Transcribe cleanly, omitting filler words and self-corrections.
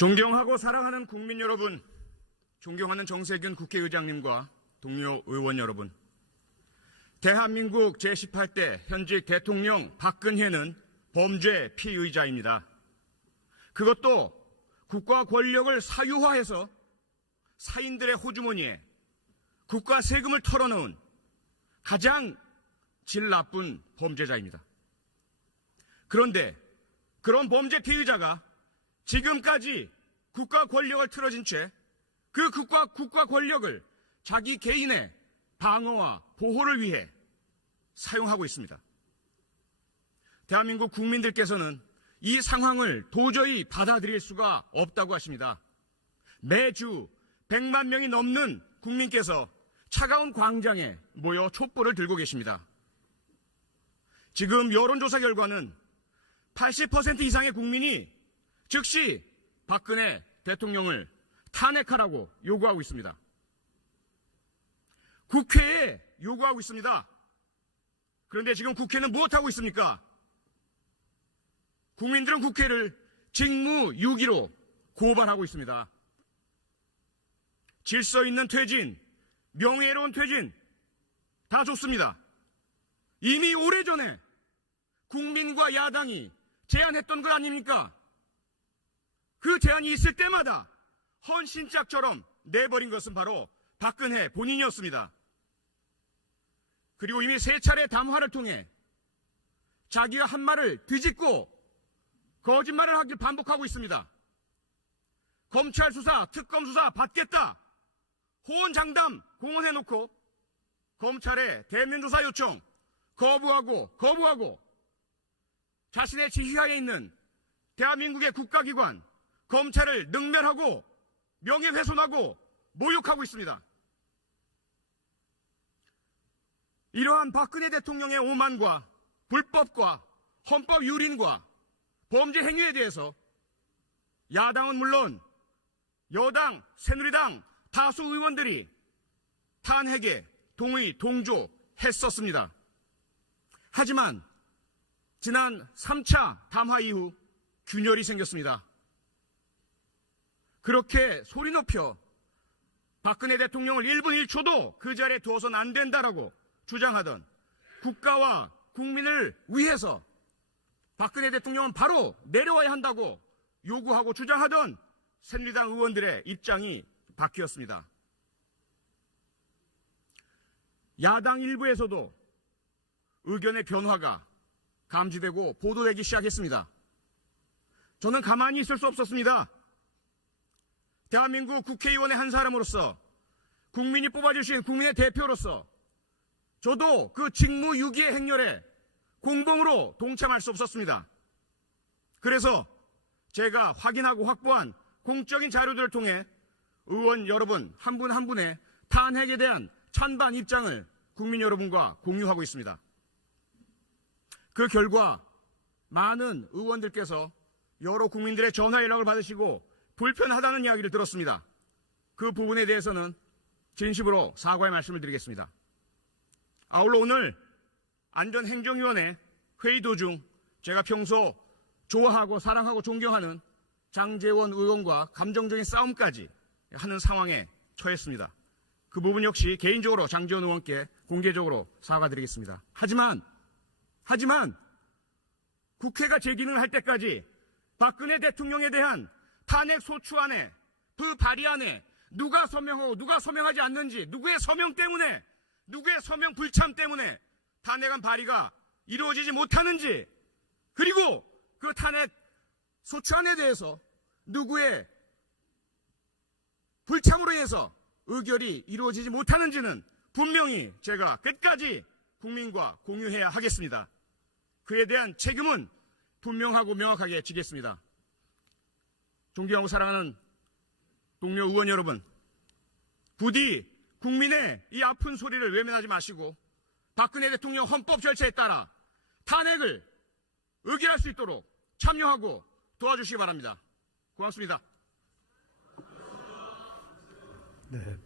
존경하고 사랑하는 국민 여러분, 존경하는 정세균 국회의장님과 동료 의원 여러분, 대한민국 제18대 현직 대통령 박근혜는 범죄 피의자입니다. 그것도 국가 권력을 사유화해서 사인들의 호주머니에 국가 세금을 털어넣은 가장 질 나쁜 범죄자입니다. 그런데 그런 범죄 피의자가 지금까지 국가 권력을 틀어진 채 그 국가 권력을 자기 개인의 방어와 보호를 위해 사용하고 있습니다. 대한민국 국민들께서는 이 상황을 도저히 받아들일 수가 없다고 하십니다. 매주 100만 명이 넘는 국민께서 차가운 광장에 모여 촛불을 들고 계십니다. 지금 여론조사 결과는 80% 이상의 국민이 즉시 박근혜 대통령을 탄핵하라고 요구하고 있습니다. 국회에 요구하고 있습니다. 그런데 지금 국회는 무엇하고 있습니까? 국민들은 국회를 직무유기로 고발하고 있습니다. 질서 있는 퇴진, 명예로운 퇴진 다 좋습니다. 이미 오래전에 국민과 야당이 제안했던 것 아닙니까? 그 제안이 있을 때마다 헌신짝처럼 내버린 것은 바로 박근혜 본인이었습니다. 그리고 이미 3차례 담화를 통해 자기가 한 말을 뒤집고 거짓말을 하길 반복하고 있습니다. 검찰 수사, 특검 수사 받겠다. 호언장담 공언해놓고 검찰의 대면조사 요청 거부하고 자신의 지휘하에 있는 대한민국의 국가기관 검찰을 능멸하고 명예훼손하고 모욕하고 있습니다. 이러한 박근혜 대통령의 오만과 불법과 헌법 유린과 범죄 행위에 대해서 야당은 물론 여당, 새누리당 다수 의원들이 탄핵에 동의, 동조했었습니다. 하지만 지난 3차 담화 이후 균열이 생겼습니다. 그렇게 소리 높여 박근혜 대통령을 1분 1초도 그 자리에 두어서는 안 된다라고 주장하던 국가와 국민을 위해서 박근혜 대통령은 바로 내려와야 한다고 요구하고 주장하던 새누리당 의원들의 입장이 바뀌었습니다. 야당 일부에서도 의견의 변화가 감지되고 보도되기 시작했습니다. 저는 가만히 있을 수 없었습니다. 대한민국 국회의원의 한 사람으로서 국민이 뽑아주신 국민의 대표로서 저도 그 직무유기의 행렬에 공범으로 동참할 수 없었습니다. 그래서 제가 확인하고 확보한 공적인 자료들을 통해 의원 여러분 한 분 한 분의 탄핵에 대한 찬반 입장을 국민 여러분과 공유하고 있습니다. 그 결과 많은 의원들께서 여러 국민들의 전화 연락을 받으시고 불편하다는 이야기를 들었습니다. 그 부분에 대해서는 진심으로 사과의 말씀을 드리겠습니다. 아울러 오늘 안전행정위원회 회의 도중 제가 평소 좋아하고 사랑하고 존경하는 장제원 의원과 감정적인 싸움까지 하는 상황에 처했습니다. 그 부분 역시 개인적으로 장제원 의원께 공개적으로 사과드리겠습니다. 하지만 국회가 제 기능을 할 때까지 박근혜 대통령에 대한 탄핵 소추안에 그 발의안에 누가 서명하고 누가 서명하지 않는지 누구의 서명 때문에 누구의 서명 불참 때문에 탄핵안 발의가 이루어지지 못하는지 그리고 그 탄핵 소추안에 대해서 누구의 불참으로 인해서 의결이 이루어지지 못하는지는 분명히 제가 끝까지 국민과 공유해야 하겠습니다. 그에 대한 책임은 분명하고 명확하게 지겠습니다. 존경하고 사랑하는 동료 의원 여러분, 부디 국민의 이 아픈 소리를 외면하지 마시고 박근혜 대통령 헌법 절차에 따라 탄핵을 의결할 수 있도록 참여하고 도와주시기 바랍니다. 고맙습니다. 네.